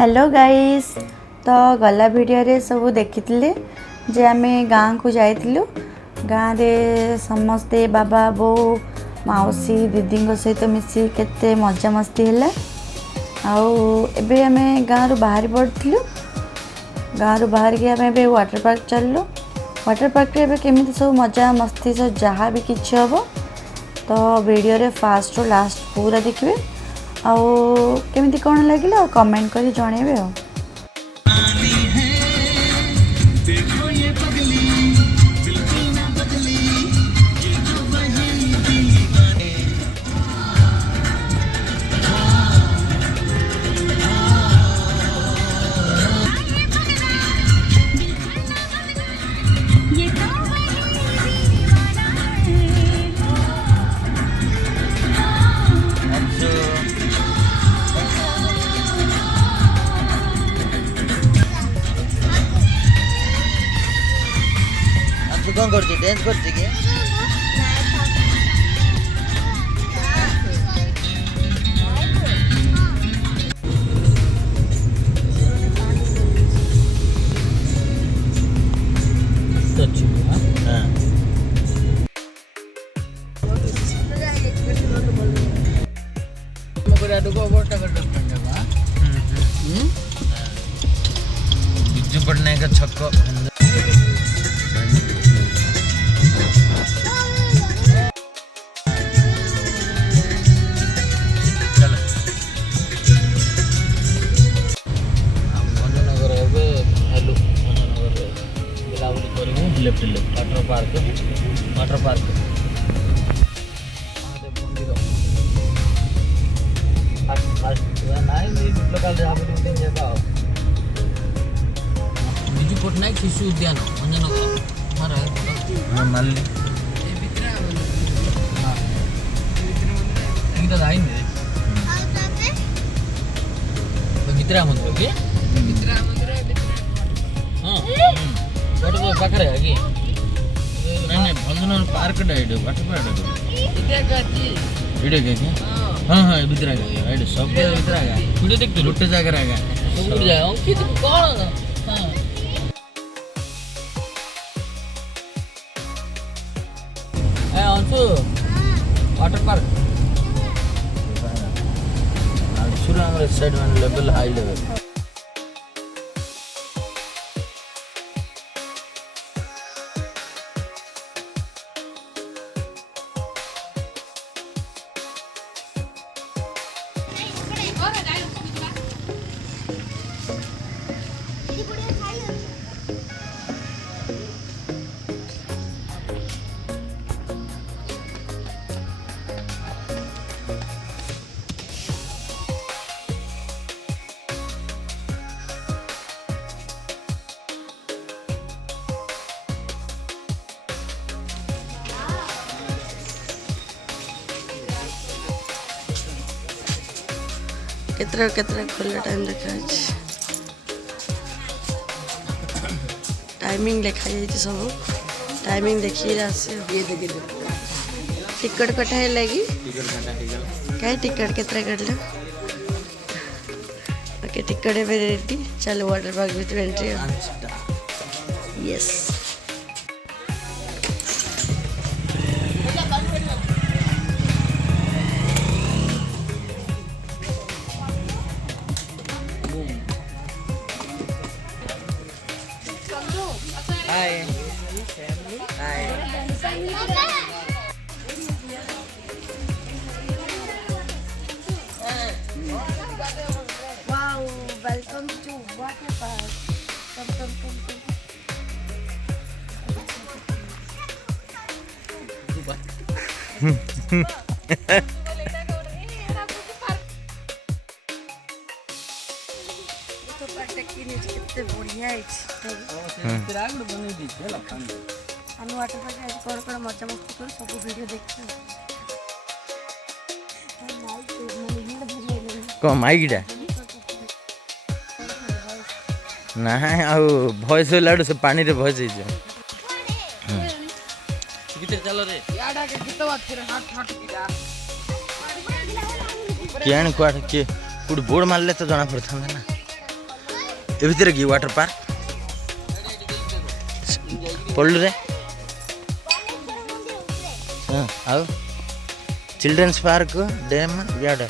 Hello guys. तो गला video रे सब देखी जे आम गाँ को जाइलु। गाँव रे समस्ते बाबा बो मौसी दीदी सहित मिसी केते मजा मस्ती है। आबे आम गाँव रु बाहरी पड़ू। गाँव रु बाहर के आम वाटर पार्क चलु। वाटर पार्क रे केमी सब मजा मस्ती सब जहाँ भी किसी हम तो वीडियो रे फास्ट रु लास्ट पूरा देखिए। केମିତି कौन लगे कमेंट कर जनइबे। कौन करती डांस करती के बिजू पड़ने का छक्को left water park Biju Patnaik शिशु उद्यान भंजनगर माली मित्रा मंदिर के पाखे है कि नहीं भंजनगर पार्क वाटर पार्क इडे हाँ हाँ भितर सब भितर देखते लुटे जगह कौन अंशु वाटर पार्क साइड में लेवल हाई लेवल केतरा खोला टाइम देखा टाइमिंग लिखा सब टाइमिंग देखिए टिकट कटा है लगी क्या टिकट केतरा कटल ओके टिकट है रेडी। चलो वाटर पार्क भीतर entry yes Hi. Hi. Wow, welcome to water park. कितने बढ़िया वाटर पार्क आज कौन मजा मस्ती कर सब वीडियो देखते कौन माइकटा ना भॉइस लाडू से पानी रे भॉइस चलो रे क्या बोर्ड मारले तो जना पड़ता ना। ए भितर कि वाटर पार्क पढ़लु रे हाँ आउ चिल्ड्रेन्स पार्क डैम याडा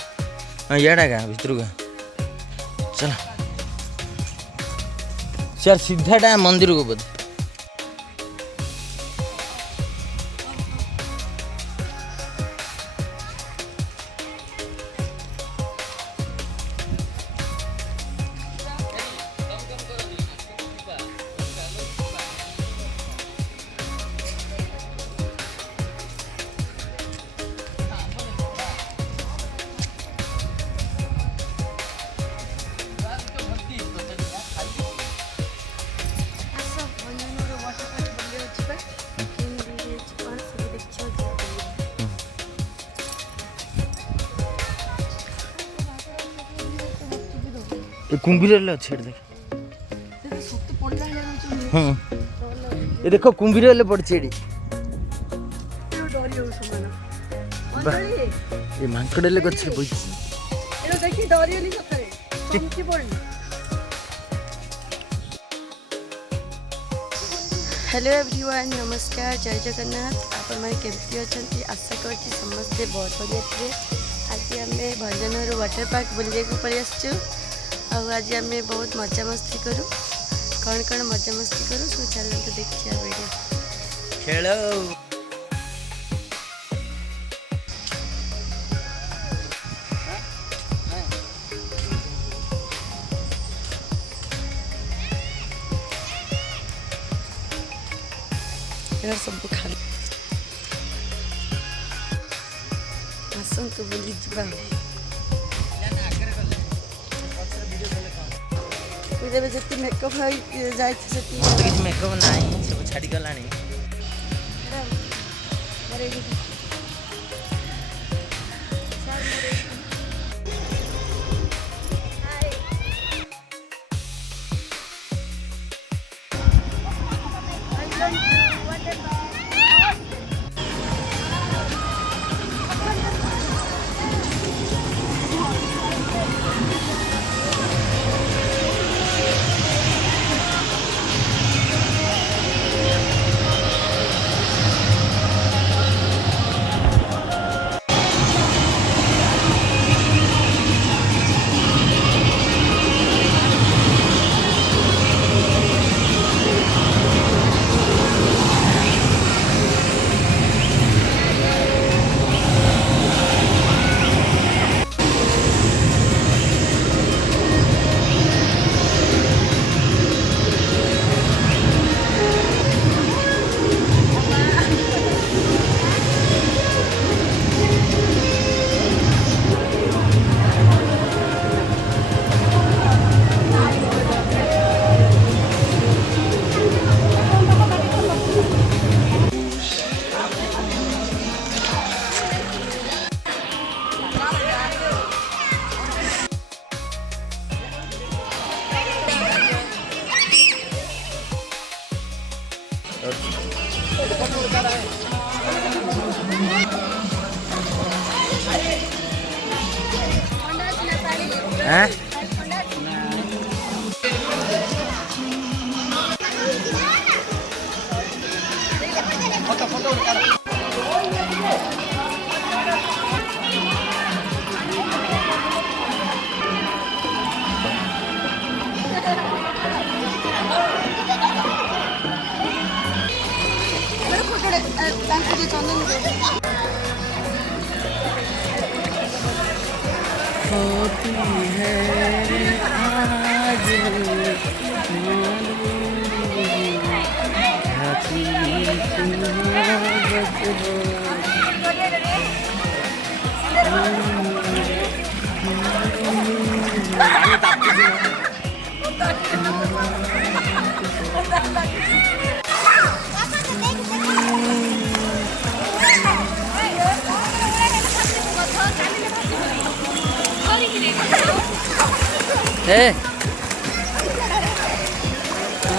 हाँ याडा का भितर का चल सर सीधाटा मंदिर को बोध कुंभीर अच्छे देख हाँ ये देखो कुंभीर पड़ी ये मांकड़ गच हेलो एवरीवन नमस्कार जय जगन्नाथ आपण मैंने केमती अच्छा आशा करती समस्ते बहुत बढ़िया थे आज आम भजनर वाटर पार्क बुले पलि आसचु आज आम बहुत मजा मस्ती करूँ कौन मजा मस्ती करूँ सब चलते देखिए वीडियो खेलो यार सब खाली आसतु बुली जा जी मेकअप जाए किसी मेकअप ना सब छाड़ी गला हैं होती है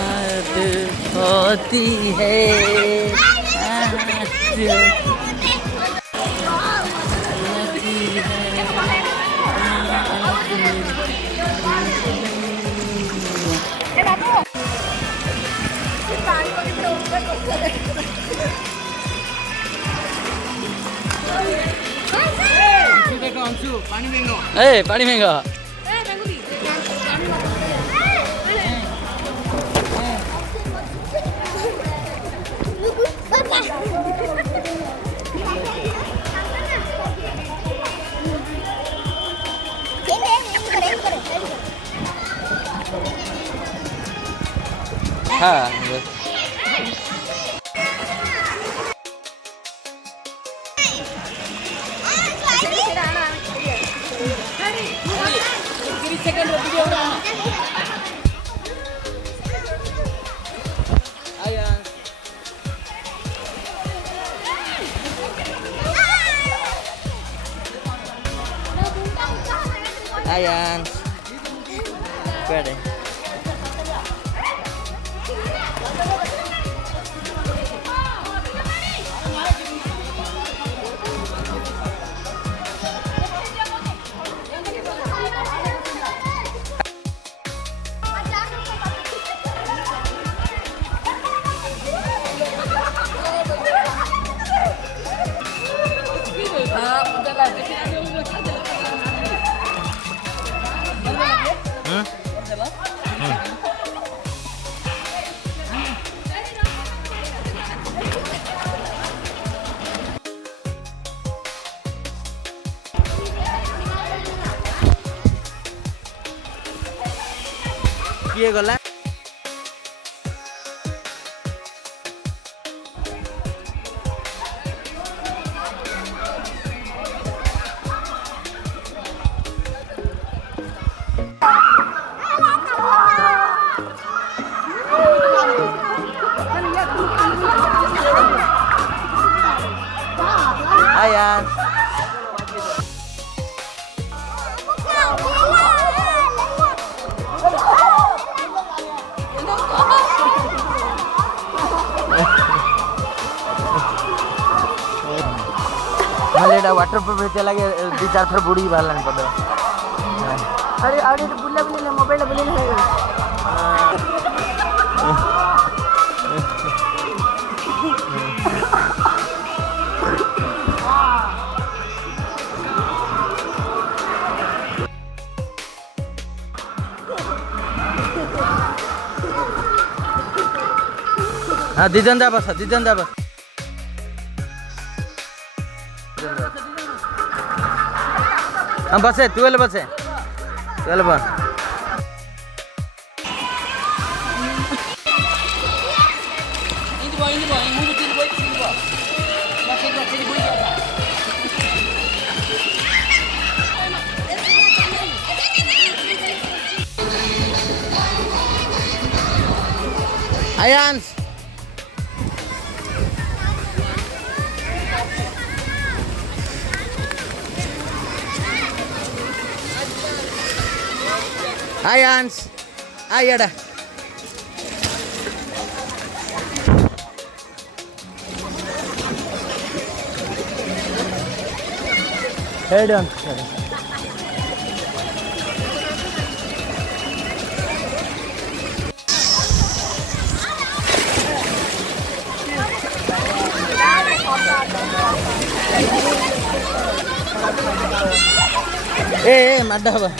आज होती है ए पानी महंगा हाँ Ayan. Pwede. किए गला Ayan. मलेडा वाटरप्रूफ भेटे लगे 2-4 थर बुड़ी बालन पड़ो अरे अरे तो बुल्ला बुल्ला मोबाइल बुल्ला है हाँ दिजंदा बस हाँ बस है 12 बस है 12 बस Ayan. Ayans. Ayada. Head on. Madda ba.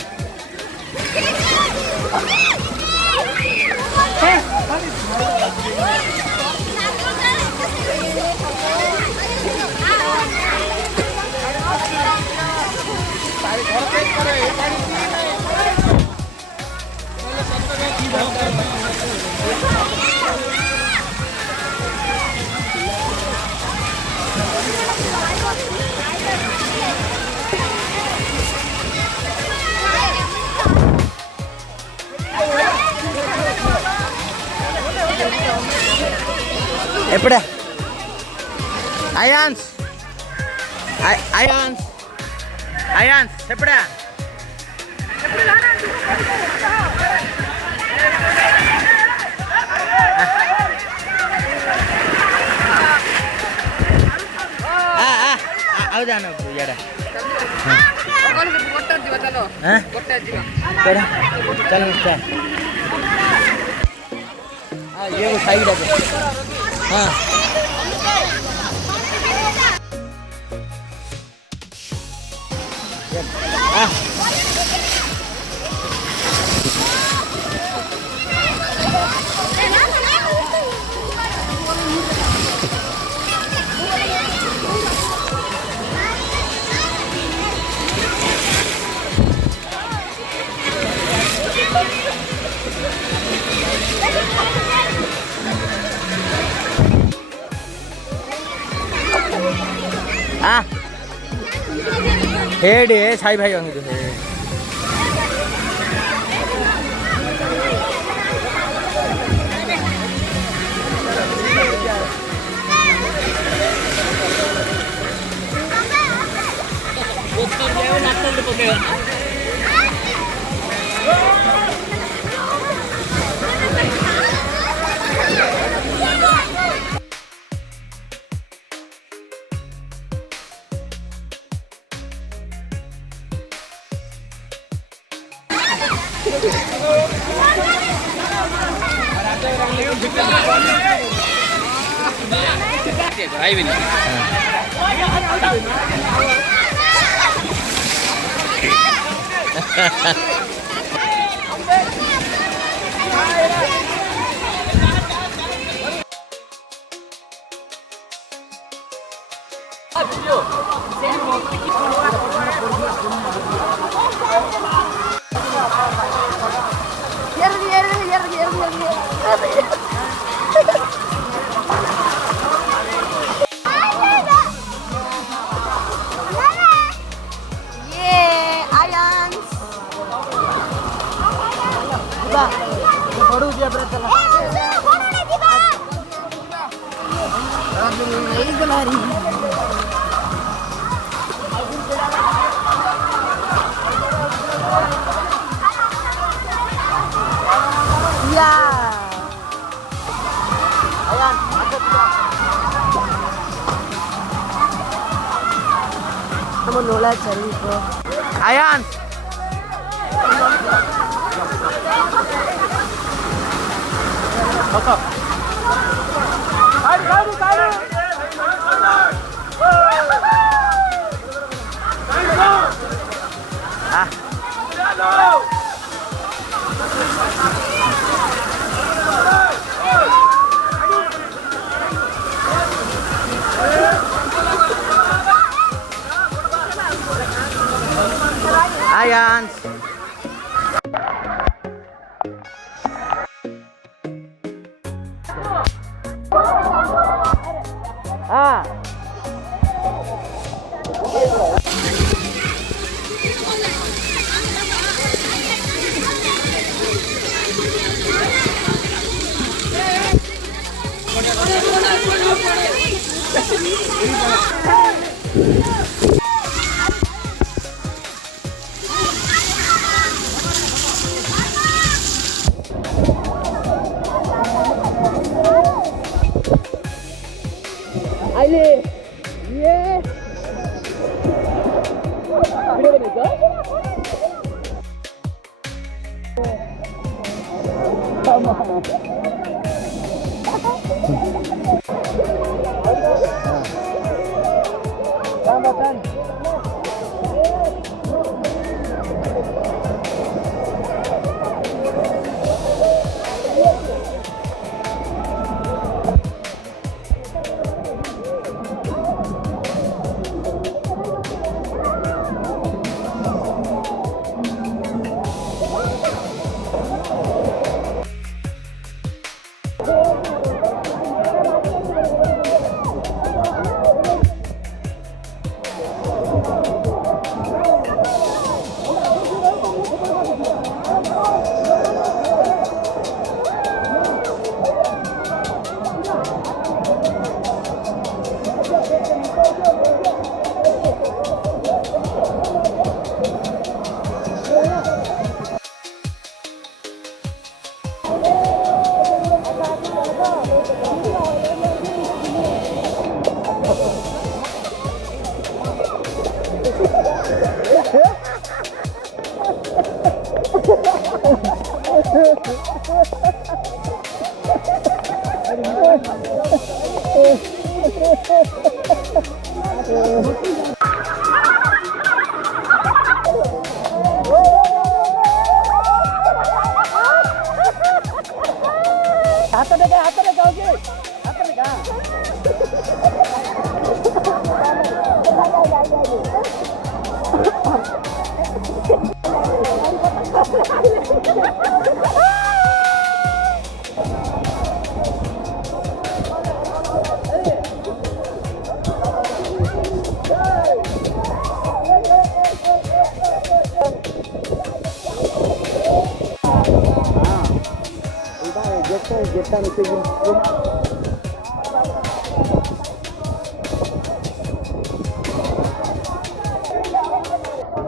Epada. Ayans. Ayans. Ayans, epada. Ayo jangan bu, ya dah. चल चल ये वो साइड है हाँ ये हेड है साई भाई अंग है आई भी नहीं Lola cari bro. Ayan Masuk Ayan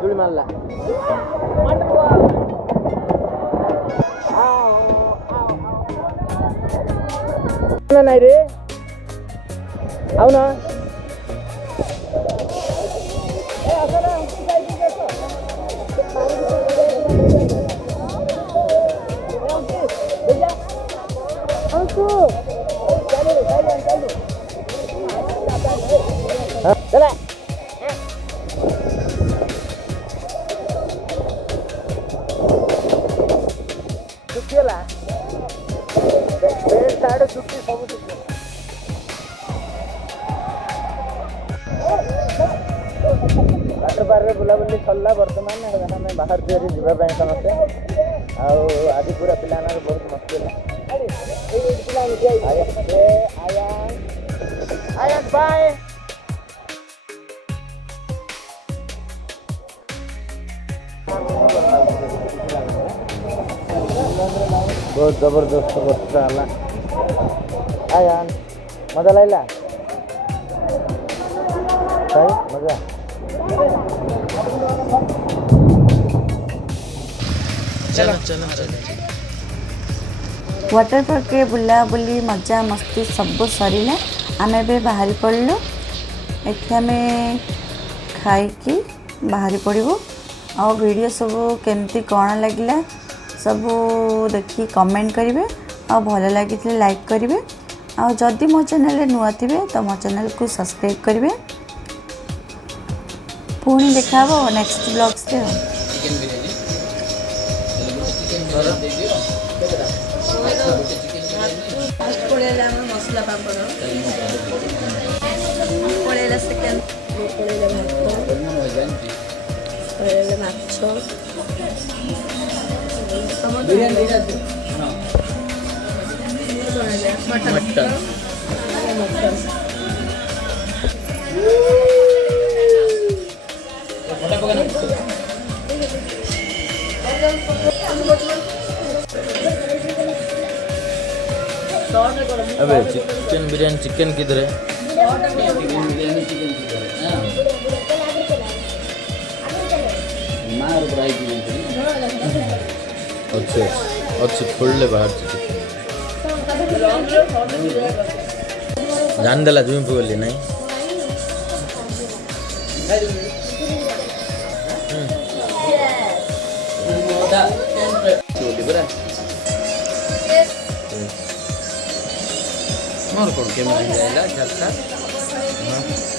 जुड़ी मारला नाही रे आव ना चला चुकेला साढ़े छुट्टी सब वाटर पार्क में बुलाबुली सरला बर्तमान आम बाहर तैयारी जावाई समस्ते आज पूरा पिला बहुत मस्ती आयन बाय बहुत जबरदस्त वर्षा है आयन मजा लाइला सही मजा चलो चलो चलो वाटर पार्क के बुला बुली मजा मस्ती सब सरिले आमे भी बाहरी पड़लु एठी आमे खाइकी बाहरी पड़ू आ वीडियो सब केमती कौन लगिला सब देखी कमेंट करेंगे आ भल लगी लाइक करेंगे आ जदि मो चैनल नुआ थे तो मो चैनल को सब्सक्राइब करेंगे पुणी देखा नेक्स्ट ब्लॉग्स रे मसला पापड़ पड़ेगा सेकेंड पड़ेगा भात मटन अबे चिकन बिरयानी चिकन किधर है अच्छे अच्छे फोड़ले बाहर से जान देला तुम्हें बोली नहीं मोर कोड के मिल जाएगा झटका